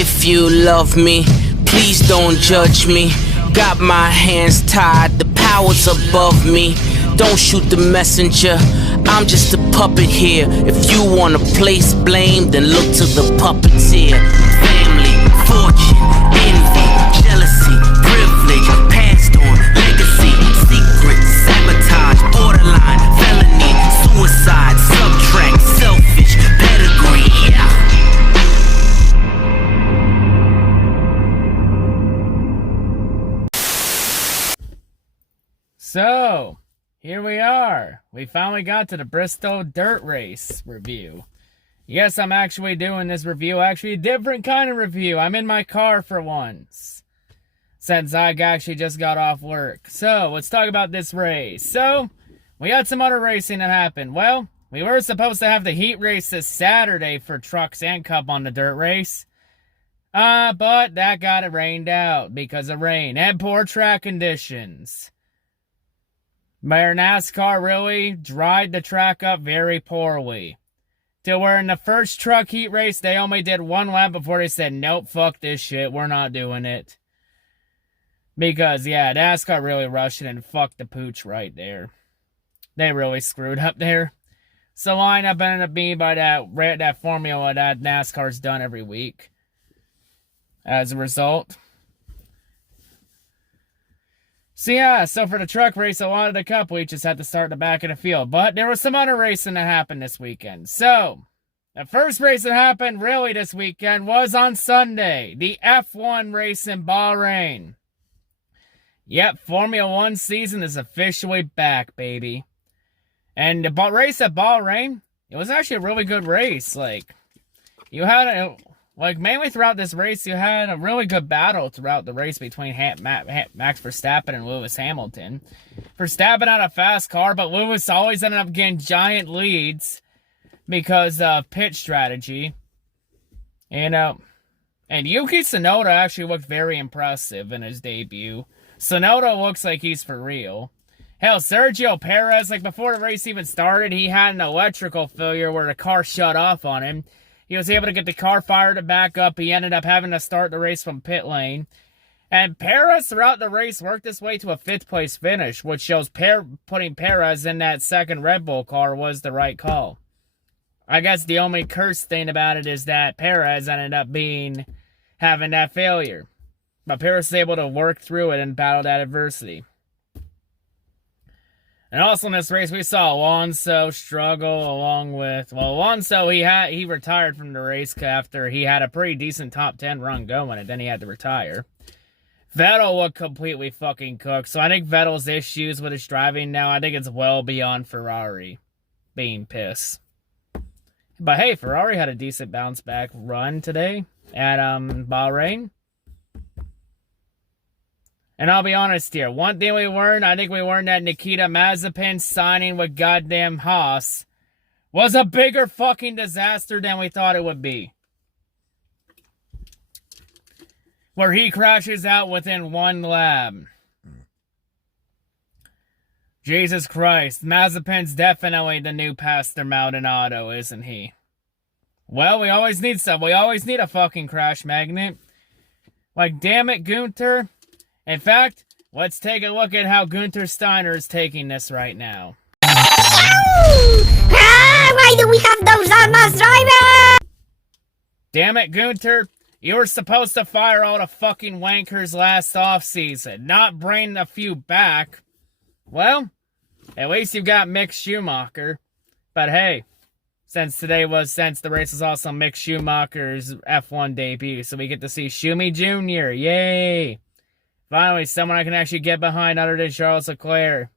If you love me, please don't judge me. Got my hands tied, the power's above me. Don't shoot the messenger, I'm just a puppet here. If you wanna place blame, then look to the puppeteer. Family, fortune, envy, jealousy, privilege, passed on, legacy, secret, sabotage, borderline, felony, suicide, subtract, selfish, pedigree, yeah. So, here we are. We finally got to the Bristol Dirt Race review. Yes, I'm actually doing this review. Actually, a different kind of review. I'm in my car for once, since I actually just got off work. So, let's talk about this race. So, we had some other racing that happened. Well, we were supposed to have the heat race this Saturday for trucks and cup on the dirt race. But that got rained out because of rain and poor track conditions. Where NASCAR really dried the track up very poorly. Till where in the first truck heat race, they only did one lap before they said, nope, fuck this shit, we're not doing it. Because, yeah, NASCAR really rushed it and fucked the pooch right there. They really screwed up there. So lineup ended up being by that formula that NASCAR's done every week. As a result. So yeah, so for the truck race, a lot of the cup, we just had to start in the back of the field. But there was some other racing that happened this weekend. So, the first race that happened really this weekend was on Sunday. The F1 race in Bahrain. Yep, Formula 1 season is officially back, baby. And the race at Bahrain, it was actually a really good race. Mainly throughout this race, you had a really good battle throughout the race between Max Verstappen and Lewis Hamilton. Verstappen had a fast car, but Lewis always ended up getting giant leads because of pit strategy. And Yuki Tsunoda actually looked very impressive in his debut. Tsunoda looks like he's for real. Hell, Sergio Perez, before the race even started, he had an electrical failure where the car shut off on him. He was able to get the car fired back up. He ended up having to start the race from pit lane. And Perez, throughout the race, worked his way to a 5th place finish, which shows putting Perez in that second Red Bull car was the right call. I guess the only cursed thing about it is that Perez ended up having that failure. But Perez was able to work through it and battle that adversity. And also in this race, we saw Alonso struggle along with... Well, Alonso, he retired from the race after he had a pretty decent top 10 run going, and then he had to retire. Vettel looked completely fucking cooked, so I think Vettel's issues with his driving now, I think it's well beyond Ferrari being pissed. But hey, Ferrari had a decent bounce back run today at Bahrain. And I'll be honest here, one thing I think we learned that Nikita Mazepin signing with goddamn Haas was a bigger fucking disaster than we thought it would be. Where he crashes out within one lap. Jesus Christ, Mazepin's definitely the new Pastor Maldonado, isn't he? Well, we always need some. We always need a fucking crash magnet. Damn it, Gunther. In fact, let's take a look at how Gunther Steiner is taking this right now. Why do we have those on us, driver? Damn it, Gunther. You were supposed to fire all the fucking wankers last offseason, not bring a few back. Well, at least you've got Mick Schumacher. But hey, since the race is also Mick Schumacher's F1 debut, so we get to see Schumi Jr. Yay! Finally, someone I can actually get behind other than Charles Leclerc.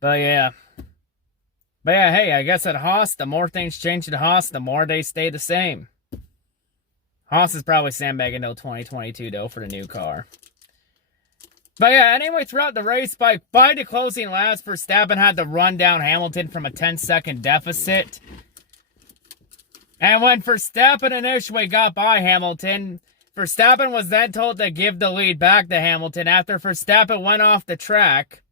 But yeah, hey, I guess at Haas, the more things change at Haas, the more they stay the same. Haas is probably sandbagging until 2022, though, for the new car. But yeah, anyway, throughout the race, by the closing laps, Verstappen had to run down Hamilton from a 10-second deficit. And when Verstappen initially got by Hamilton, Verstappen was then told to give the lead back to Hamilton after Verstappen went off the track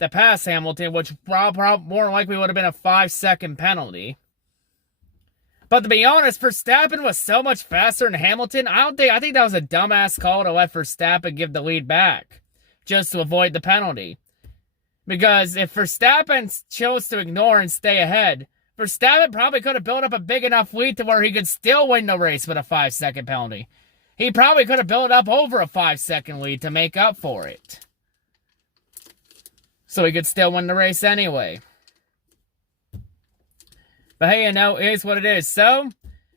to pass Hamilton, which more likely would have been a 5-second penalty. But to be honest, Verstappen was so much faster than Hamilton. I think that was a dumbass call to let Verstappen give the lead back just to avoid the penalty. Because if Verstappen chose to ignore and stay ahead, Verstappen probably could have built up a big enough lead to where he could still win the race with a 5-second penalty. He probably could have built up over a 5-second lead to make up for it. So he could still win the race anyway. But hey, it is what it is. So,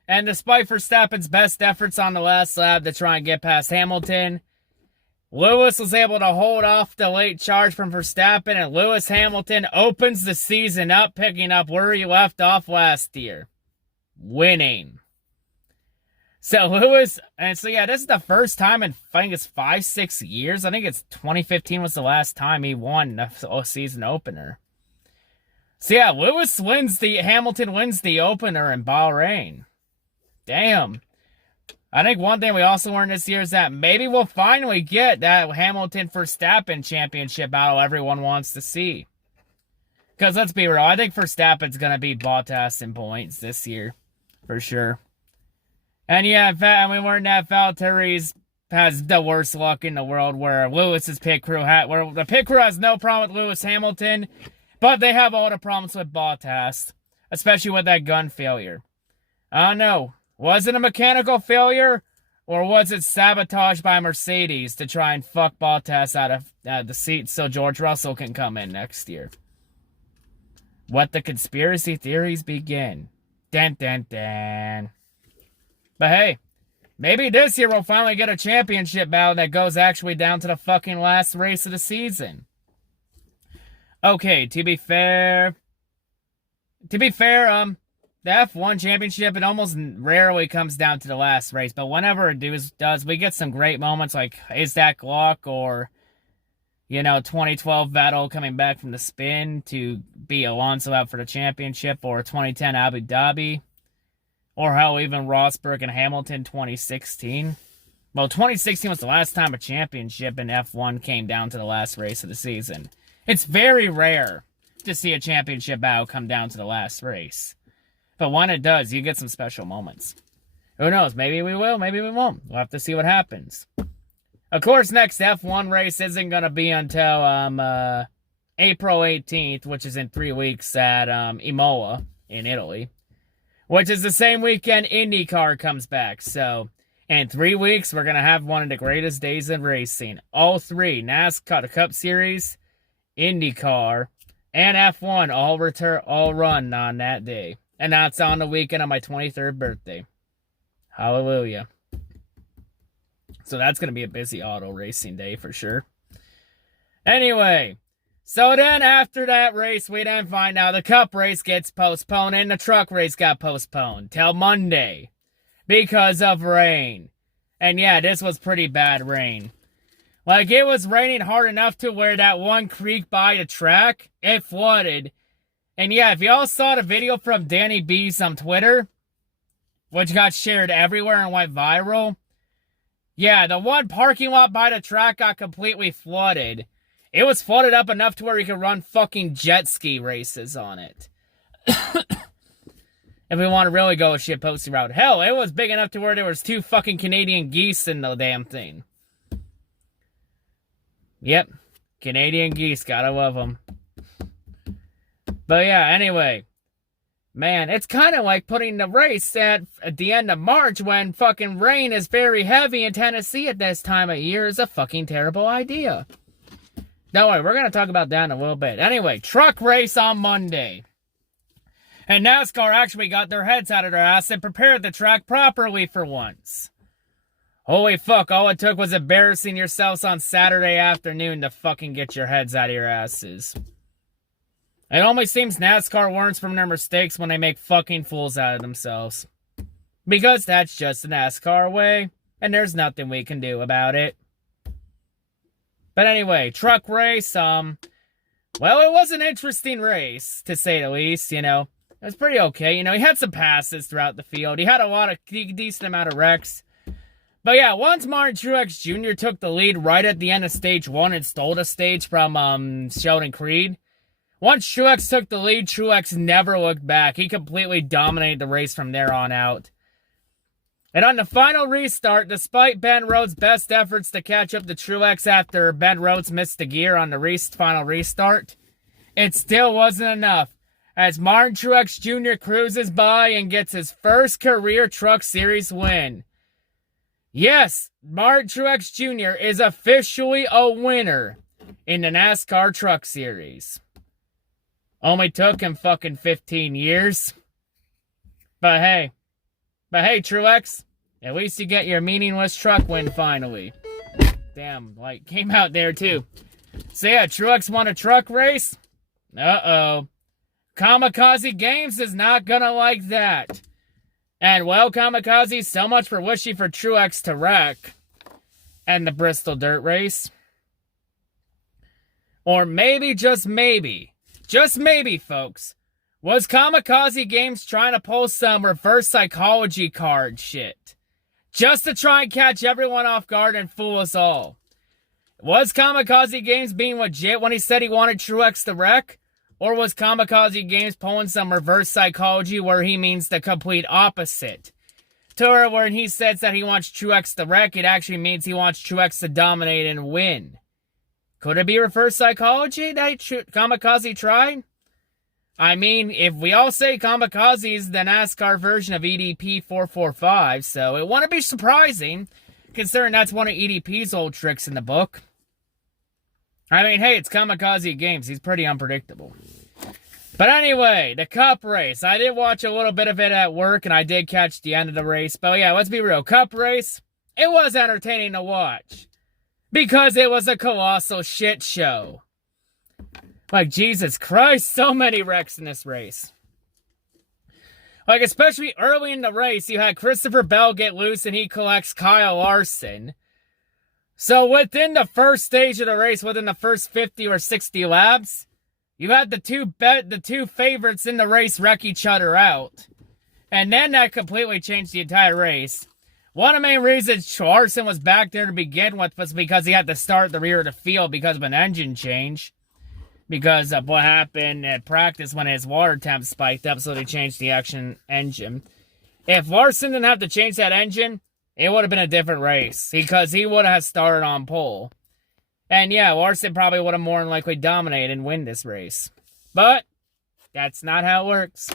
and despite Verstappen's best efforts on the last lap to try and get past Hamilton, Lewis was able to hold off the late charge from Verstappen, and Lewis Hamilton opens the season up, picking up where he left off last year. Winning. So Lewis, and so yeah, this is the first time in, I think it's 5-6 years. I think it's 2015 was the last time he won the season opener. So yeah, Hamilton wins the opener in Bahrain. Damn. I think one thing we also learned this year is that maybe we'll finally get that Hamilton-Verstappen championship battle everyone wants to see. Because let's be real, I think Verstappen's going to beat Bottas in points this year. For sure. And yeah, in fact, we learned that Valtteri has the worst luck in the world where Lewis's pit crew where the pit crew has no problem with Lewis Hamilton, but they have all the problems with Bottas, especially with that gun failure. I don't know. Was it a mechanical failure, or was it sabotage by Mercedes to try and fuck Bottas out of the seat so George Russell can come in next year? What the conspiracy theories begin. Dun, dun, dun. But hey, maybe this year we'll finally get a championship battle that goes actually down to the fucking last race of the season. Okay, to be fair, the F1 championship, it almost rarely comes down to the last race, but whenever it does, we get some great moments like Isaac Glock or, 2012 Vettel coming back from the spin to beat Alonso out for the championship, or 2010 Abu Dhabi, or how even Rosberg and Hamilton 2016. Well, 2016 was the last time a championship in F1 came down to the last race of the season. It's very rare to see a championship battle come down to the last race. But when it does, you get some special moments. Who knows? Maybe we will, maybe we won't. We'll have to see what happens. Of course, next F1 race isn't going to be until April 18th, which is in 3 weeks at Imola in Italy. Which is the same weekend IndyCar comes back. So, in 3 weeks, we're going to have one of the greatest days in racing. All three, NASCAR, the Cup Series, IndyCar, and F1 all run on that day. And that's on the weekend of my 23rd birthday. Hallelujah. So that's going to be a busy auto racing day for sure. Anyway, so then after that race, we then find out the Cup race gets postponed and the truck race got postponed till Monday because of rain. And yeah, this was pretty bad rain. Like, it was raining hard enough to where that one creek by the track, it flooded. And yeah, if y'all saw the video from Danny B's on Twitter, which got shared everywhere and went viral, yeah, the one parking lot by the track got completely flooded. It was flooded up enough to where you could run fucking jet ski races on it. If we want to really go a shitposty route. Hell, it was big enough to where there was 2 fucking Canadian geese in the damn thing. Yep, Canadian geese, gotta love them. But yeah, anyway. Man, it's kind of like putting the race at the end of March when fucking rain is very heavy in Tennessee at this time of year is a fucking terrible idea. Don't worry, we're going to talk about that in a little bit. Anyway, truck race on Monday. And NASCAR actually got their heads out of their ass and prepared the track properly for once. Holy fuck, all it took was embarrassing yourselves on Saturday afternoon to fucking get your heads out of your asses. It almost seems NASCAR learns from their mistakes when they make fucking fools out of themselves. Because that's just the NASCAR way, and there's nothing we can do about it. But anyway, truck race, well, it was an interesting race, to say the least, It was pretty okay, he had some passes throughout the field. He had a decent amount of wrecks. But yeah, once Martin Truex Jr. took the lead right at the end of stage 1 and stole the stage from Sheldon Creed, Once Truex took the lead, Truex never looked back. He completely dominated the race from there on out. And on the final restart, despite Ben Rhodes' best efforts to catch up to Truex after Ben Rhodes missed the gear on the final restart, it still wasn't enough, as Martin Truex Jr. cruises by and gets his first career Truck Series win. Yes, Martin Truex Jr. is officially a winner in the NASCAR Truck Series. Only took him fucking 15 years. But hey, Truex, at least you get your meaningless truck win finally. Damn, light came out there too. So yeah, Truex won a truck race. Uh-oh. Kamikaze Games is not gonna like that. And well, Kamikaze, so much for wishing for Truex to wreck and the Bristol Dirt Race. Or maybe, just maybe, folks, was Kamikaze Games trying to pull some reverse psychology card shit? Just to try and catch everyone off guard and fool us all? Was Kamikaze Games being legit when he said he wanted Truex to wreck? Or was Kamikaze Games pulling some reverse psychology where he means the complete opposite? To where when he says that he wants Truex to wreck, it actually means he wants Truex to dominate and win. Could it be reverse psychology that Kamikaze tried? I mean, if we all say Kamikaze is the NASCAR version of EDP 445, so it wouldn't be surprising, considering that's one of EDP's old tricks in the book. I mean, hey, it's Kamikaze Games. He's pretty unpredictable. But anyway, the Cup race. I did watch a little bit of it at work, and I did catch the end of the race. But yeah, let's be real. Cup race, it was entertaining to watch. Because it was a colossal shit show. Like, Jesus Christ, so many wrecks in this race. Like, especially early in the race, you had Christopher Bell get loose and he collects Kyle Larson. So within the first stage of the race, within the first 50 or 60 laps, you had the two favorites in the race wreck each other out. And then that completely changed the entire race. One of the main reasons Larson was back there to begin with was because he had to start at the rear of the field because of an engine change. Because of what happened at practice when his water temp spiked up, so they changed the engine. If Larson didn't have to change that engine, it would have been a different race. Because he would have started on pole. And yeah, Larson probably would have more than likely dominated and win this race. But that's not how it works.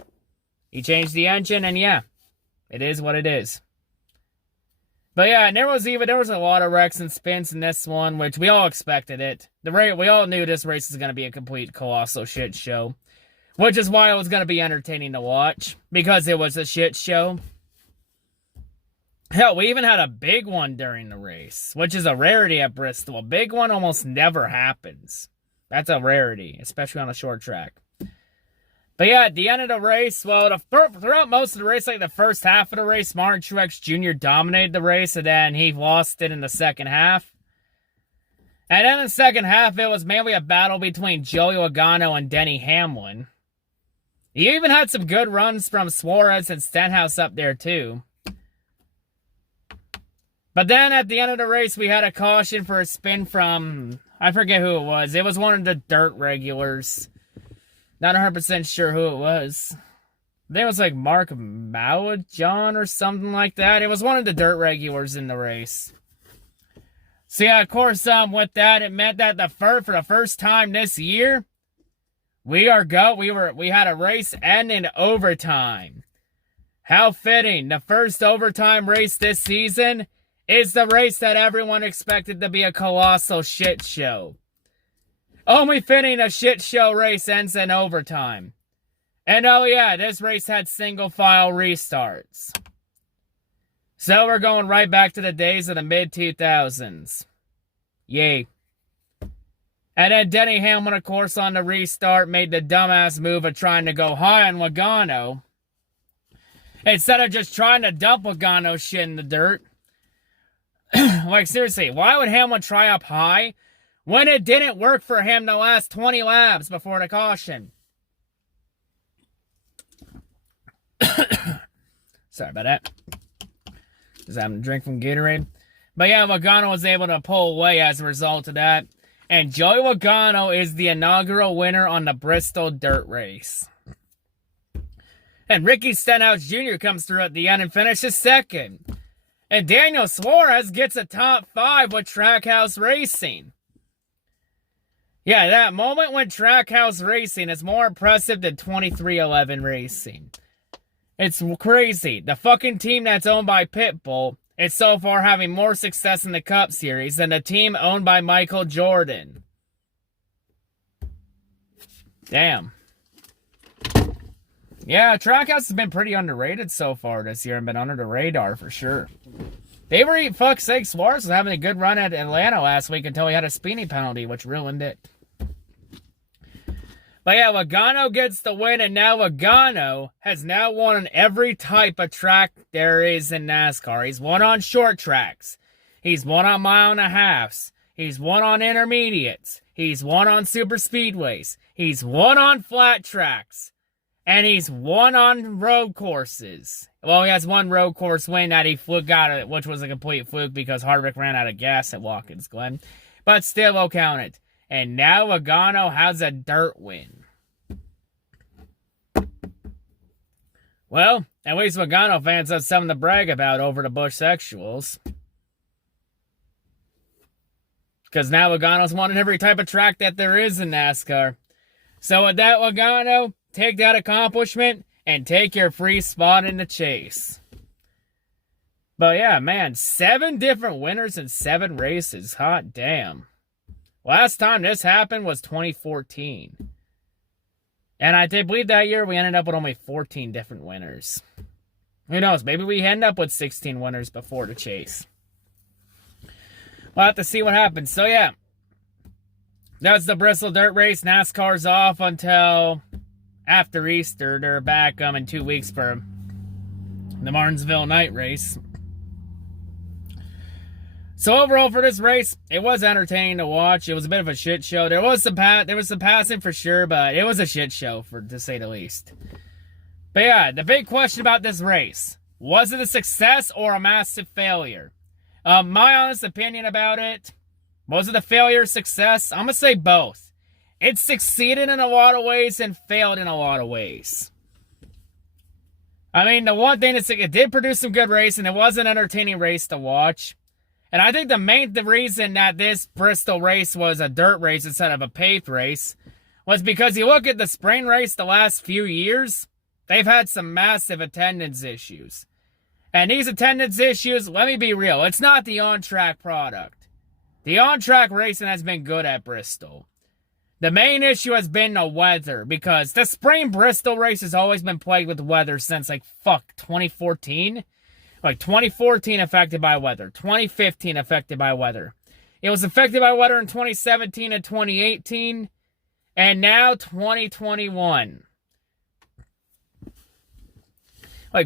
He changed the engine, and yeah, it is what it is. But yeah, and there was a lot of wrecks and spins in this one, which we all expected it. We all knew this race was going to be a complete colossal shit show. Which is why it was going to be entertaining to watch. Because it was a shit show. Hell, we even had a big one during the race. Which is a rarity at Bristol. A big one almost never happens. That's a rarity, especially on a short track. But yeah, at the end of the race, well, throughout most of the race, like the first half of the race, Martin Truex Jr. dominated the race, and then he lost it in the second half. And then in the second half, it was mainly a battle between Joey Logano and Denny Hamlin. He even had some good runs from Suarez and Stenhouse up there, too. But then at the end of the race, we had a caution for a spin from, I forget who it was. It was one of the dirt regulars. Not 100% sure who it was. I think it was like Mark Mauajon or something like that. It was one of the dirt regulars in the race. So yeah, of course, with that, it meant that for the first time this year, we had a race end in overtime. How fitting! The first overtime race this season is the race that everyone expected to be a colossal shit show. Only fitting a shit show race ends in overtime. And oh yeah, this race had single file restarts. So we're going right back to the days of the mid-2000s. Yay. And then Denny Hamlin, of course, on the restart, made the dumbass move of trying to go high on Logano. Instead of just trying to dump Logano shit in the dirt. Like, seriously, why would Hamlin try up high when it didn't work for him the last 20 laps before the caution? Sorry about that. Just having a drink from Gatorade. But yeah, Logano was able to pull away as a result of that. And Joey Logano is the inaugural winner on the Bristol Dirt Race. And Ricky Stenhouse Jr. comes through at the end and finishes second. And Daniel Suarez gets a top 5 with Trackhouse Racing. Yeah, that moment when Trackhouse Racing is more impressive than 2311 Racing. It's crazy. The fucking team that's owned by Pitbull is so far having more success in the Cup Series than the team owned by Michael Jordan. Damn. Yeah, Trackhouse has been pretty underrated so far this year and been under the radar for sure. They were, fuck's sake, Suarez was having a good run at Atlanta last week until he had a speeding penalty, which ruined it. But yeah, Logano gets the win, and now Logano has now won on every type of track there is in NASCAR. He's won on short tracks. He's won on mile and a halves. He's won on intermediates. He's won on super speedways. He's won on flat tracks. And he's won on road courses. Well, he has one road course win that he got it, which was a complete fluke because Hardwick ran out of gas at Watkins Glen. But still, we'll count it. And now Logano has a dirt win. Well, at least Logano fans have something to brag about over the Busch Sexuals. Because now Logano's won on every type of track that there is in NASCAR. So with that, Logano, take that accomplishment and take your free spot in the chase. But yeah, man, 7 different winners in 7 races. Hot damn. Last time this happened was 2014. And I believe that year we ended up with only 14 different winners. Who knows? Maybe we end up with 16 winners before the chase. We'll have to see what happens. So yeah, that's the Bristol Dirt Race. NASCAR's off until after Easter. They're back in 2 weeks for the Martinsville night race. So overall for this race, it was entertaining to watch. It was a bit of a shit show. There was some passing for sure, but it was a shit show to say the least. But yeah, the big question about this race, was it a success or a massive failure? My honest opinion about it, was it a failure or success? I'm gonna say both. It succeeded in a lot of ways and failed in a lot of ways. I mean, the one thing is it did produce some good racing. It was an entertaining race to watch. And I think the reason that this Bristol race was a dirt race instead of a paved race was because you look at the spring race the last few years, they've had some massive attendance issues. And these attendance issues, let me be real, it's not the on-track product. The on-track racing has been good at Bristol. The main issue has been the weather, because the spring Bristol race has always been plagued with weather since, 2014? 2014 affected by weather. 2015 affected by weather. It was affected by weather in 2017 and 2018. And now 2021.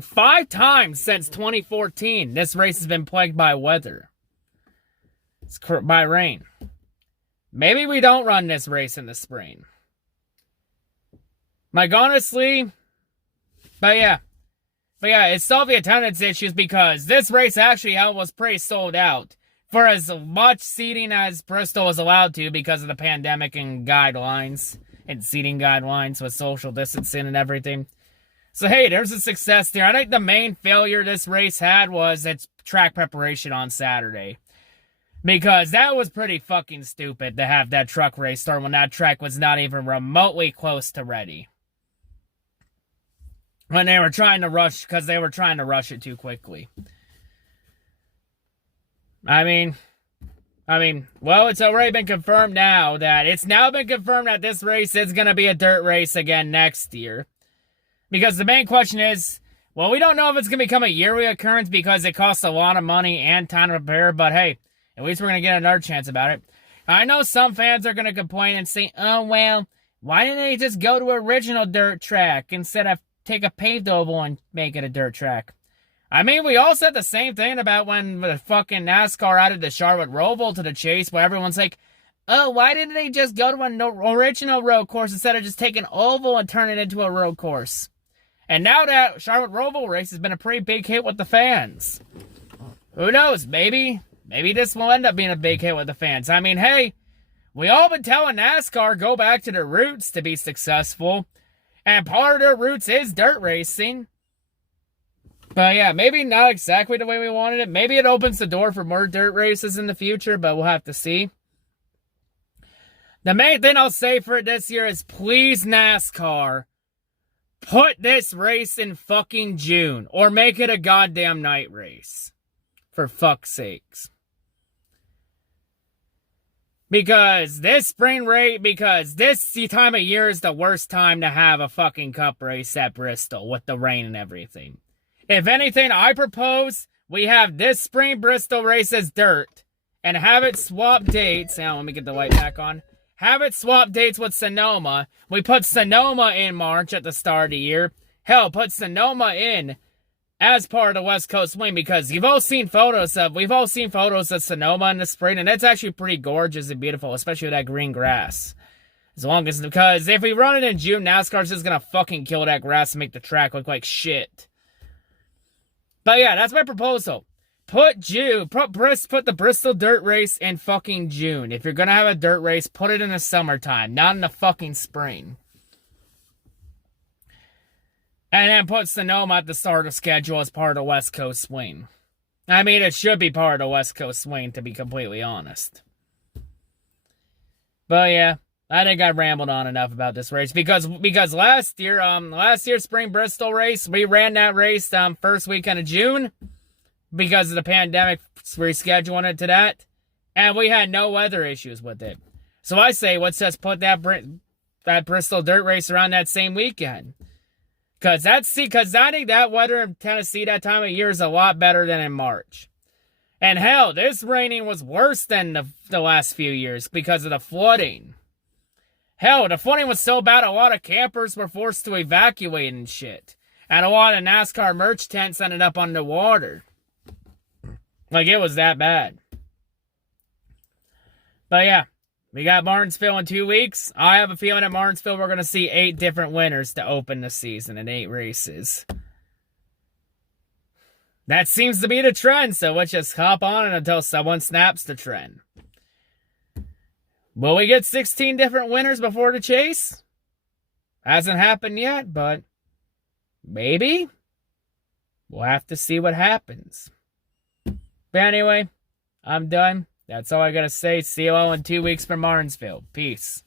5 times since 2014, this race has been plagued by weather. It's by rain. Maybe we don't run this race in the spring. Honestly, but yeah, it's solved the attendance issues because this race actually was pretty sold out for as much seating as Bristol was allowed to because of the pandemic and guidelines and seating guidelines with social distancing and everything. So hey, there's a success there. I think the main failure this race had was its track preparation on Saturday. Because that was pretty fucking stupid to have that truck race start when that track was not even remotely close to ready. When they were trying to rush, because they were trying to rush it too quickly. I mean, well, it's already been confirmed now that this race is going to be a dirt race again next year. Because the main question is, well, we don't know if it's going to become a yearly occurrence because it costs a lot of money and time to prepare, but hey, at least we're going to get another chance about it. I know some fans are going to complain and say, oh, well, why didn't they just go to an original dirt track instead of take a paved oval and make it a dirt track? I mean, we all said the same thing about when the fucking NASCAR added the Charlotte Roval to the chase, where everyone's like, oh, why didn't they just go to an original road course instead of just taking oval and turn it into a road course? And now that Charlotte Roval race has been a pretty big hit with the fans. Who knows? Maybe this will end up being a big hit with the fans. I mean, hey, We all been telling NASCAR go back to their roots to be successful. And part of their roots is dirt racing. But yeah, maybe not exactly the way we wanted it. Maybe it opens the door for more dirt races in the future, but we'll have to see. The main thing I'll say for it this year is please NASCAR, put this race in fucking June. Or make it a goddamn night race. For fuck's sakes. Because this spring race, because this time of year is the worst time to have a fucking cup race at Bristol with the rain and everything. If anything, I propose we have this spring Bristol race as dirt and have it swap dates. Now, let me get the light back on. Have it swap dates with Sonoma. We put Sonoma in March at the start of the year. Hell, put Sonoma in as part of the West Coast Wing, because we've all seen photos of Sonoma in the spring, and it's actually pretty gorgeous and beautiful, especially with that green grass. Because if we run it in June, NASCAR's just gonna fucking kill that grass and make the track look like shit. But yeah, that's my proposal. Put the Bristol Dirt Race in fucking June. If you're gonna have a dirt race, put it in the summertime, not in the fucking spring. And then put Sonoma at the start of schedule as part of the West Coast Swing. I mean, it should be part of the West Coast Swing, to be completely honest. But yeah, I think I rambled on enough about this race. Because last year's spring Bristol race, we ran that race first weekend of June. Because of the pandemic, rescheduling it to that. And we had no weather issues with it. So I say, let's just put that Bristol Dirt Race around that same weekend. Because I think that weather in Tennessee that time of year is a lot better than in March. And hell, this raining was worse than the last few years because of the flooding. Hell, the flooding was so bad a lot of campers were forced to evacuate and shit. And a lot of NASCAR merch tents ended up underwater. Like, it was that bad. But yeah. We got Martinsville in 2 weeks. I have a feeling at Martinsville we're going to see 8 different winners to open the season in 8 races. That seems to be the trend, so let's just hop on it until someone snaps the trend. Will we get 16 different winners before the chase? Hasn't happened yet, but maybe. We'll have to see what happens. But anyway, I'm done. That's all I gotta say. See you all in 2 weeks from Martinsville. Peace.